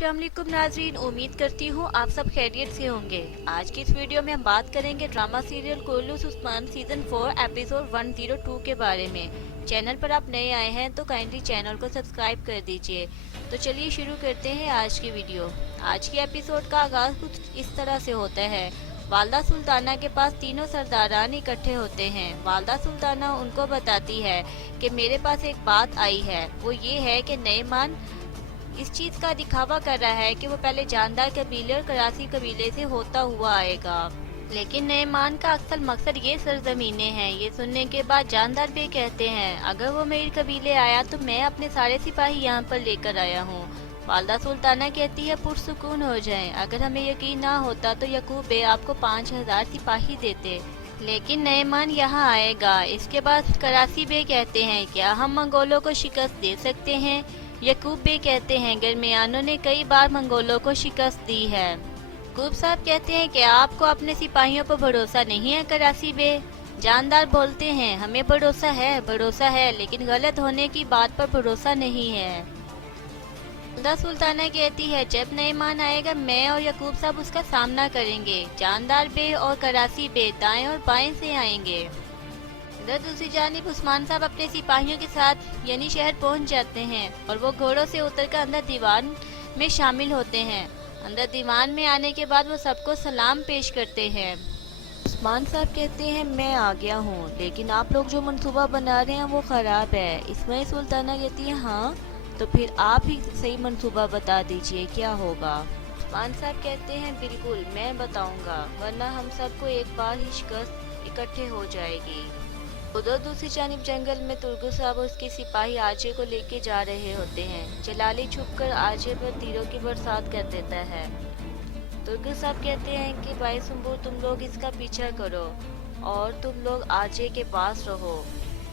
अस्सलाम वालेकुम नाजरीन, उम्मीद करती हूँ आप सब खैरियत से होंगे। आज की इस वीडियो में हम बात करेंगे drama serial Kurulus Osman season 4 episode 102 के बारे में। चैनल पर आप नए आए हैं तो काइंडली चैनल को सब्सक्राइब कर दीजिए। तो चलिए शुरू करते हैं आज की वीडियो। आज के एपिसोड का आगाज कुछ इस तरह से होता है। वालदा सुल्ताना के पास तीनों सरदारान इकट्ठे होते हैं। वालदा सुल्ताना उनको बताती है कि मेरे पास एक बात आई है, वो ये है कि नईमान इस चीज का दिखावा कर रहा है कि वो पहले जानदार कबीले और कराची कबीले से होता हुआ आएगा, लेकिन नईमान का अक्सर मकसद ये सरजमीनें हैं। ये सुनने के बाद जानदार भी कहते हैं अगर वो मेरे कबीले आया तो मैं अपने सारे सिपाही यहाँ पर लेकर आया हूँ। वालदा सुल्ताना कहती है पुरसुकून हो जाएं, अगर हमें यकीन ना होता तो यकूब बे आपको 5000 सिपाही देते, लेकिन नईमान यहाँ आएगा। इसके बाद कराची बे कहते हैं क्या हम मंगोलों को शिकस्त दे सकते हैं। यकूब बे कहते हैं गरमियानों ने कई बार मंगोलों को शिकस्त दी है। यकूब साहब कहते हैं कि आपको अपने सिपाहियों पर भरोसा नहीं है कराची बे। जानदार बोलते हैं हमें भरोसा है लेकिन गलत होने की बात पर भरोसा नहीं है। वालदा सुल्ताना कहती है जब नईमान आएगा मैं और यकूब साहब उसका सामना करेंगे। जानदार बे और कराची बे दाएं और बाएं से आएंगे। इधर दूसरी जानिब उस्मान साहब अपने सिपाहियों के साथ यानी शहर पहुंच जाते हैं और वो घोड़ों से उतरकर अंदर दीवान में शामिल होते हैं। अंदर दीवान में आने के बाद वो सबको सलाम पेश करते हैं। उस्मान साहब कहते हैं मैं आ गया हूँ, लेकिन आप लोग जो मंसूबा बना रहे हैं वो ख़राब है। इसमें सुल्ताना कहती है हाँ तो फिर आप ही सही मंसूबा बता दीजिए क्या होगा। उस्मान साहब कहते हैं बिल्कुल मैं बताऊंगा, वरना हम सबको एक बार ही शिकस्त इकट्ठे हो जाएगी। उधर दूसरी जानिब जंगल में तुर्गु साहब और उसके सिपाही आरजे को लेके जा रहे होते हैं। जलाली छुपकर आरजे पर तीरों की बरसात कर देता है। तुर्गु साहब कहते हैं कि भाई सुंबू तुम लोग इसका पीछा करो और तुम लोग आरजे के पास रहो।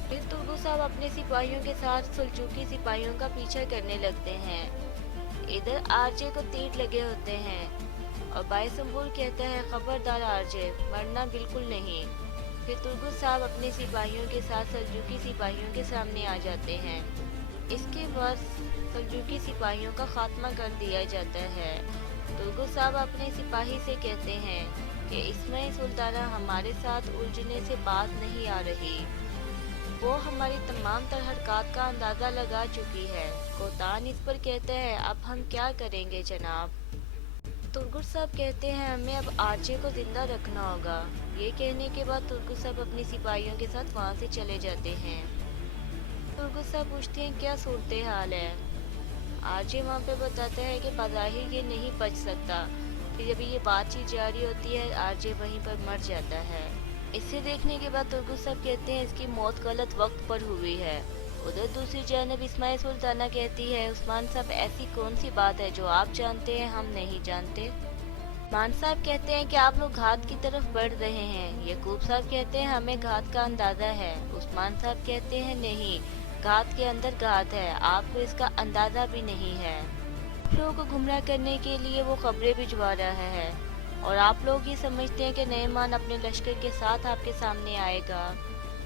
फिर तुर्गु साहब अपने सिपाहियों के साथ सल्जूकी सिपाहियों का पीछा करने लगते हैं। इधर आरजे को तीर लगे होते हैं और भाई सुंबुल कहता है खबरदार आरजे, मरना बिल्कुल नहीं। फिर तुर्गु साहब अपने सिपाहियों के साथ सल्जूकी सिपाहियों के सामने आ जाते हैं। इसके बाद सल्जूकी सिपाहियों का खात्मा कर दिया जाता है। तुर्गु साहब अपने सिपाही से कहते हैं कि इसमें सुल्ताना हमारे साथ उलझने से बात नहीं आ रही, वो हमारी तमाम तर हरकत का अंदाज़ा लगा चुकी है। कोतान इस पर कहता है अब हम क्या करेंगे जनाब। तुर्गु साहब कहते हैं हमें अब आरजे को जिंदा रखना होगा। ये कहने के बाद तुर्गु साहब अपने सिपाहियों के साथ वहाँ से चले जाते हैं। तुर्गु साहब पूछते हैं क्या सूरत हाल है। आरजे वहाँ पे बताता है कि बज़ाहिर ये नहीं बच सकता। फिर जब ये बातचीत जारी होती है आरजे वहीं पर मर जाता है। इसे देखने के बाद तुर्गु साहब कहते हैं इसकी मौत गलत वक्त पर हुई है। उधर दूसरी जानब इस्माइल सुल्ताना कहती है उस्मान साहब ऐसी कौन सी बात है जो आप जानते हैं हम नहीं जानते। उस्मान साहब कहते हैं कि आप लोग घात की तरफ बढ़ रहे हैं। यकूब साहब कहते हैं हमें घात का अंदाज़ा है। उस्मान साहब कहते हैं नहीं, घात के अंदर घात है, आपको इसका अंदाज़ा भी नहीं है। आप लोगों को गुमराह करने के लिए वो खबरें भिजवा रहा है और आप लोग ये समझते हैं कि नईमान अपने लश्कर के साथ आपके सामने आएगा।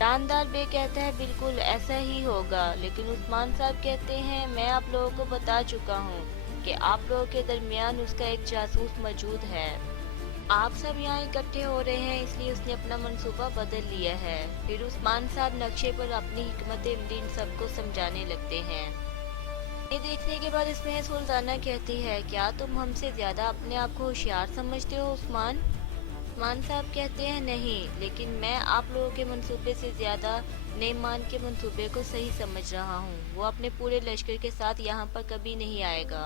जानदार बे कहता है बिल्कुल ऐसा ही होगा, लेकिन उस्मान साहब कहते हैं मैं आप लोगों को बता चुका हूँ कि आप लोगों के दरमियान उसका एक जासूस मौजूद है। आप सब यहाँ इकट्ठे हो रहे हैं इसलिए उसने अपना मंसूबा बदल लिया है। फिर उस्मान साहब नक्शे पर अपनी हिकमत अमली सबको समझाने लगते हैं। ये देखने के बाद इसमें सुल्ताना कहती है क्या तुम हमसे ज्यादा अपने आप को होशियार समझते हो उस्मान। उस्मान साहब कहते हैं नहीं, लेकिन मैं आप लोगों के मंसूबे से ज्यादा नईमान के मंसूबे को सही समझ रहा हूँ। वो अपने पूरे लश्कर के साथ यहाँ पर कभी नहीं आएगा।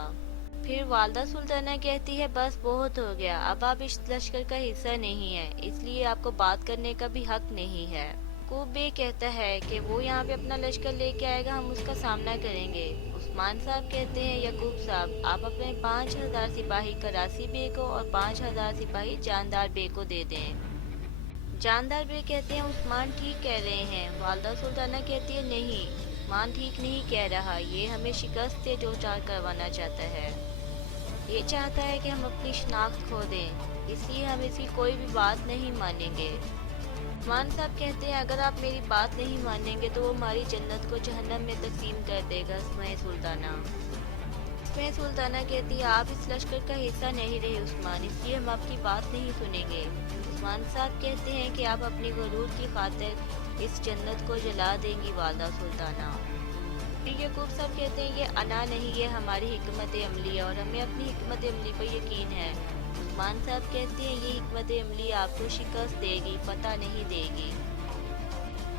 फिर वालदा सुल्ताना कहती है बस बहुत हो गया, अब आप इस लश्कर का हिस्सा नहीं है, इसलिए आपको बात करने का भी हक नहीं है। यकूब बे कहता है कि वो यहाँ पे अपना लश्कर लेके आएगा, हम उसका सामना करेंगे। उस्मान साहब कहते हैं यकूब साहब आप अपने 5000 सिपाही कराची बे को और 5000 सिपाही जानदार बे को दे दें। जानदार बे कहते हैं उस्मान ठीक कह रहे हैं। वालदा सुल्ताना कहती है नहीं, उस्मान ठीक नहीं कह रहा, ये हमें शिकस्त से दो चार करवाना चाहता है। ये चाहता है कि हम अपनी शनाख्त खो दें, इसलिए हम इसकी कोई भी बात नहीं मानेंगे। उस्मान साहब कहते हैं अगर आप मेरी बात नहीं मानेंगे तो वो हमारी जन्नत को जहन्नम में तकसीम कर देगा। इस्माइल सुल्ताना इसमें सुल्ताना कहती है आप इस लश्कर का हिस्सा नहीं रहे उस्मान, इसलिए हम आपकी बात नहीं सुनेंगे। उस्मान साहब कहते हैं कि आप अपनी गरूर की खातिर इस जन्नत को जला देंगी वालदा सुल्ताना। फिर यकूब साहब कहते हैं ये अना नहीं, ये हमारी हिकमत अमली है और हमें अपनी हिकमत अमली पर यकीन है। उस्मान साहब कहते हैं ये हिकमत अमली आपको शिकस्त देगी, पता नहीं देगी।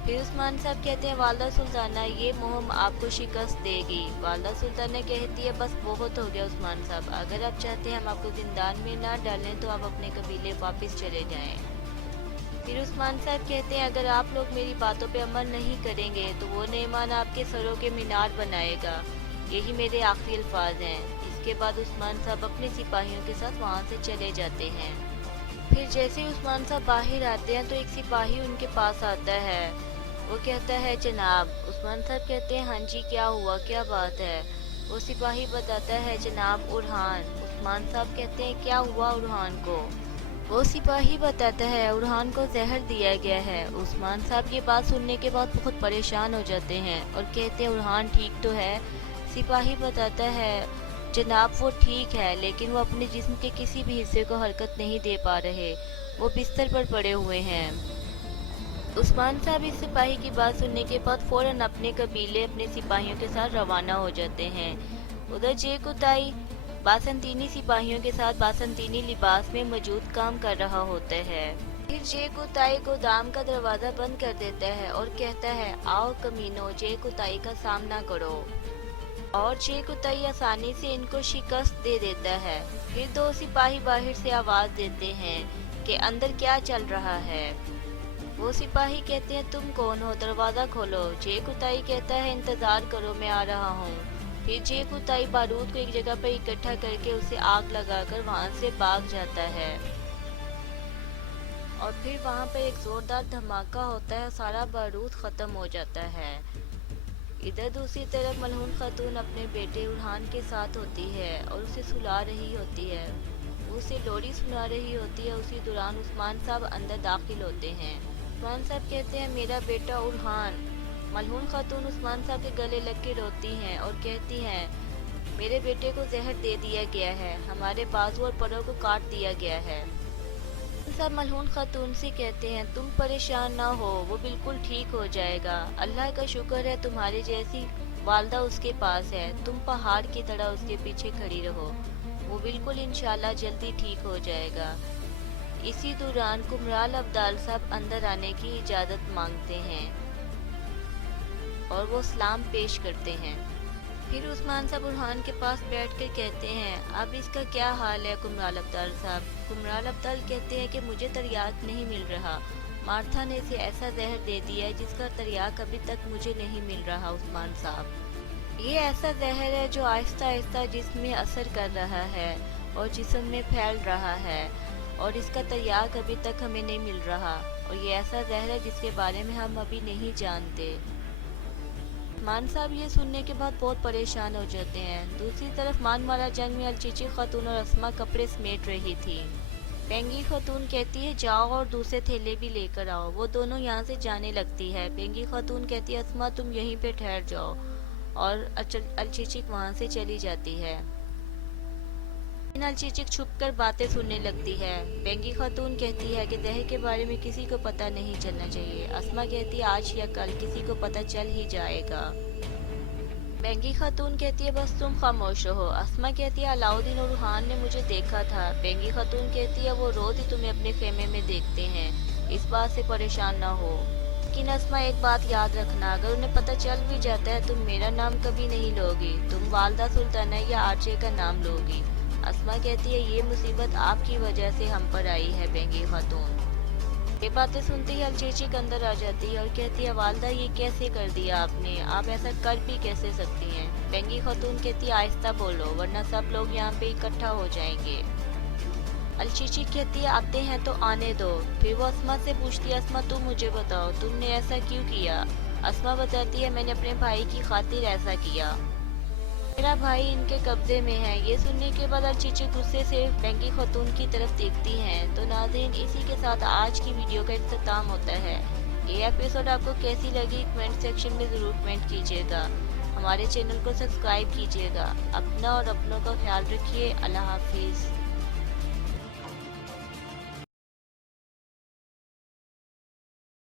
फिर उस्मान साहब कहते हैं वालदा सुल्ताना ये मुहिम आपको शिकस्त देगी। वालदा सुल्ताना कहती है बस बहुत हो गया उस्मान साहब, अगर आप चाहते हैं हम आपको जिंदान में ना डालें तो आप अपने कबीले वापस चले जाएं। फिर उस्मान साहब कहते हैं अगर आप लोग मेरी बातों पे अमल नहीं करेंगे तो वो नेमान आपके सरों के मीनार बनाएगा, यही मेरे आखिरी अल्फाज हैं। इसके बाद उस्मान साहब अपने सिपाहियों के साथ वहाँ से चले जाते हैं। फिर जैसे ही उस्मान साहब बाहर आते हैं तो एक सिपाही उनके पास आता है। वो कहता है जनाब। उस्मान साहब कहते हैं हाँ जी क्या हुआ, क्या बात है। वो सिपाही बताता है जनाब उरहान। उस्मान साहब कहते हैं क्या हुआ उरहान को। वो सिपाही बताता है उरहान को जहर दिया गया है। उस्मान साहब ये बात सुनने के बाद बहुत परेशान हो जाते हैं और कहते हैं उरहान ठीक तो है। सिपाही बताता है जनाब वो ठीक है लेकिन वो अपने जिस्म के किसी भी हिस्से को हरकत नहीं दे पा रहे, वो बिस्तर पर पड़े हुए हैं। उस्मान साहब इस सिपाही की बात सुनने के बाद फौरन अपने कबीले अपने सिपाहियों के साथ रवाना हो जाते हैं। उधर जे कुताई बासंतीनी सिपाहियों के साथ बासंतीनी लिबास में मौजूद काम कर रहा होता है। फिर जे कुताई गोदाम का दरवाज़ा बंद कर देता है और कहता है आओ कमीनो जे कुताई का सामना करो, और जे कुताई आसानी से इनको शिकस्त दे देता है। फिर दो सिपाही बाहर से आवाज़ देते हैं कि अंदर क्या चल रहा है। वो सिपाही कहते हैं तुम कौन हो, दरवाज़ा खोलो। जे कुताई कहता है इंतज़ार करो मैं आ रहा हूँ। फिर जे कुताई बारूद को एक जगह पर इकट्ठा करके उसे आग लगाकर वहाँ से भाग जाता है और फिर वहाँ पर एक ज़ोरदार धमाका होता है, सारा बारूद ख़त्म हो जाता है। इधर दूसरी तरफ मलहून खातून अपने बेटे उरहान के साथ होती है और उसे सुला रही होती है, उसे लोरी सुना रही होती है। उसी दौरान उस्मान साहब अंदर दाखिल होते हैं। उस्मान साहब कहते हैं मेरा बेटा उरहान। मलहून खातून उस्मान साहब के गले लग के रोती हैं और कहती हैं मेरे बेटे को जहर दे दिया गया है, हमारे बाजू और परों को काट दिया गया है। साहब मलहून खातून से कहते हैं तुम परेशान ना हो, वो बिल्कुल ठीक हो जाएगा। अल्लाह का शुक्र है तुम्हारी जैसी वालदा उसके पास है, तुम पहाड़ की तरह उसके पीछे खड़ी रहो, वो बिल्कुल इंशाल्लाह जल्दी ठीक हो जाएगा। इसी दौरान कुमराल अब्दाल साहब अंदर आने की इजाज़त मांगते हैं और वो सलाम पेश करते हैं। फिर उस्मान साहब उरहान के पास बैठकर कहते हैं अब इसका क्या हाल है कुमराल अब्दाल साहब। कुमराल अब्दाल कहते हैं कि मुझे तरियाक नहीं मिल रहा, मार्था ने इसे ऐसा जहर दे दिया है जिसका तरियाक अभी तक मुझे नहीं मिल रहा। उस्मान साहब ये ऐसा जहर है जो आहिस्ता आहिस्ता जिस्म में असर कर रहा है और जिस्म में फैल रहा है और इसका तरियाक अभी तक हमें नहीं मिल रहा, और ये ऐसा जहर है जिसके बारे में हम अभी नहीं जानते। मान साहब ये सुनने के बाद बहुत परेशान हो जाते हैं। दूसरी तरफ मानवाला जंग में अलचीची खातून और अस्मा कपड़े समेट रही थी। पेंगी खातून कहती है जाओ और दूसरे थैले भी लेकर आओ। वो दोनों यहाँ से जाने लगती है। पेंगी खातून कहती है अस्मा तुम यहीं पे ठहर जाओ, और अलचीचिक वहाँ से चली जाती है। अलचीचिक छुपकर बातें सुनने लगती है। पेंगी खातून कहती है कि जहर के बारे में किसी को पता नहीं चलना चाहिए। अस्मा कहती है आज या कल किसी को पता चल ही जाएगा। पेंगी खातून कहती है बस तुम खामोश रहो। अस्मा कहती है अलाउद्दीन और रूहान ने मुझे देखा था। पेंगी खातून कहती है वो रोज ही तुम्हें अपने खेमे में देखते हैं, इस बात से परेशान ना हो। लेकिन अस्मा एक बात याद रखना, अगर उन्हें पता चल भी जाता है तुम मेरा नाम कभी नहीं लोगी, तुम वालदा सुल्ताना या आरजे का नाम लोगी। अस्मा कहती है ये मुसीबत आपकी वजह से हम पर आई है पेंगी खातून। ये बातें सुनते ही अलचीचिक अंदर आ जाती है और कहती है वालदा ये कैसे कर दिया आपने, आप ऐसा कर भी कैसे सकती हैं। पेंगी खातून कहती है आहिस्ता बोलो वरना सब लोग यहाँ पे इकट्ठा हो जाएंगे। अलचीचिक कहती है आते हैं तो आने दो। फिर वो अस्मा से पूछती है अस्मा तुम मुझे बताओ तुमने ऐसा क्यों किया। अस्मा बताती है मैंने अपने भाई की खातिर ऐसा किया, मेरा भाई इनके कब्जे में है। ये सुनने के बाद अलचीचिक गुस्से से पेंगी खातून की तरफ देखती हैं। तो नाज़रीन इसी के साथ आज की वीडियो का इख्तिताम होता है। ये एपिसोड आपको कैसी लगी कमेंट सेक्शन में ज़रूर कमेंट कीजिएगा। ہمارے چینل کو سبسکرائب کیجیے گا۔ اپنا اور اپنوں کا خیال رکھیے۔ اللہ حافظ۔